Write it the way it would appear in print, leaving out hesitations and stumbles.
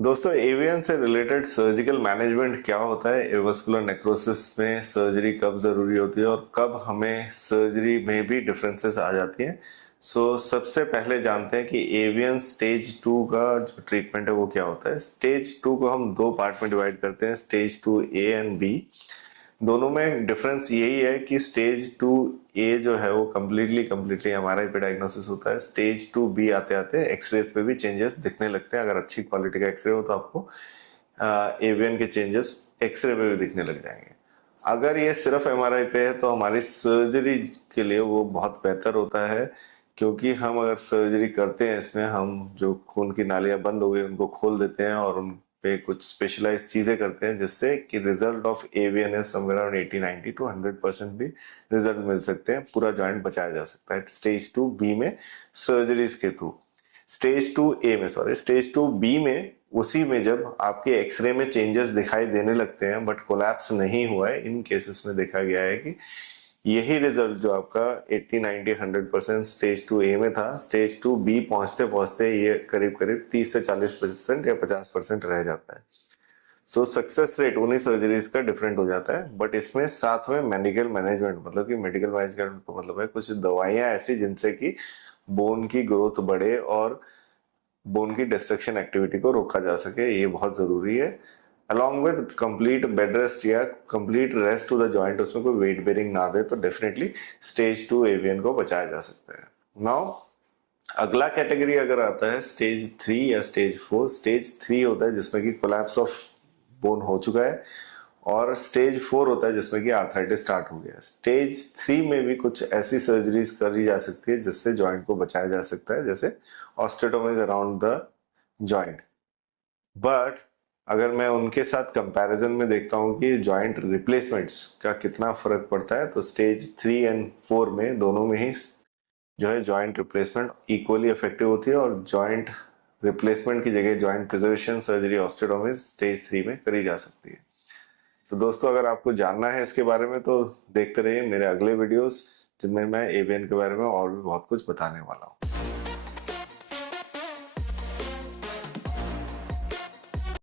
दोस्तों एवियन से related surgical management क्या होता है, एवस्कुलर नेक्रोसिस में सर्जरी कब जरूरी होती है और कब हमें सर्जरी में भी डिफरेंसेस आ जाती हैं। सबसे पहले जानते हैं कि एवियन स्टेज 2 का जो ट्रीटमेंट है वो क्या होता है। स्टेज 2 को हम दो पार्ट में डिवाइड करते हैं, स्टेज 2 ए एंड बी। दोनों में डिफरेंस यही है कि स्टेज 2 ए जो है वो कम्प्लीटली एमआरआई पे डायग्नोसिस होता है। स्टेज 2 बी आते आते एक्सरेज पे भी चेंजेस दिखने लगते हैं। अगर अच्छी क्वालिटी का एक्सरे हो तो आपको एवियन के चेंजेस एक्सरे पे भी दिखने लग जाएंगे। अगर ये सिर्फ एमआरआई पे है तो हमारी सर्जरी के लिए वो बहुत बेहतर होता है, क्योंकि हम अगर सर्जरी करते हैं इसमें हम जो खून की नालियां बंद हो गई उनको खोल देते हैं और उन पे कुछ स्पेशलाइज चीजें करते हैं, जिससे कि रिजल्ट ऑफ एवियन है समवेयर अराउंड 80-90 टू 100% भी रिजल्ट मिल सकते हैं। पूरा जॉइंट बचाया जा सकता है स्टेज 2 बी में सर्जरीज के थ्रू। स्टेज 2 बी में उसी में जब आपके एक्सरे में चेंजेस दिखाई देने लगते हैं बट कोलैप्स नहीं हुआ है, इन केसेस में देखा गया है कि यही रिजल्ट जो आपका 80-90-100% स्टेज 2 ए में था, स्टेज 2 बी पहुंचते पहुंचते ये करीब करीब 30 से 40% या 50% रह जाता है। सक्सेस रेट उन्हीं सर्जरीज का डिफरेंट हो जाता है। बट इसमें साथ में मेडिकल मैनेजमेंट, मतलब कि मेडिकल मैनेजमेंट का मतलब है कुछ दवाइयां ऐसी जिनसे कि बोन की ग्रोथ बढ़े और बोन की डिस्ट्रक्शन एक्टिविटी को रोका जा सके, ये बहुत जरूरी है। Along with complete bed rest या complete rest to the joint, उसमें कोई वेट बेरिंग ना दे तो डेफिनेटली स्टेज 2 एवियन को बचाया जा सकता है। नाउ अगला कैटेगरी अगर आता है स्टेज 3 या स्टेज 4। स्टेज 3 होता है जिसमें कि कोलैप्स ऑफ बोन हो चुका है, और स्टेज 4 होता है जिसमें कि आर्थराइटिस स्टार्ट हो गया है। स्टेज 3 में भी कुछ ऐसी सर्जरीज करी जा सकती है जिससे जॉइंट को बचाया जा सकता है, जैसे ऑस्टेटोमीज अराउंड द जॉइंट। बट अगर मैं उनके साथ कंपैरिजन में देखता हूं कि जॉइंट रिप्लेसमेंट्स का कितना फर्क पड़ता है, तो स्टेज 3 एंड 4 में दोनों में ही जो है जॉइंट रिप्लेसमेंट इक्वली इफेक्टिव होती है, और जॉइंट रिप्लेसमेंट की जगह जॉइंट प्रिजर्वेशन सर्जरी ऑस्टेटोमीज स्टेज 3 में करी जा सकती है। दोस्तों अगर आपको जानना है इसके बारे में तो देखते रहिए मेरे अगले वीडियोस, जिनमें मैं एवियन के बारे में और भी बहुत कुछ बताने वाला हूँ।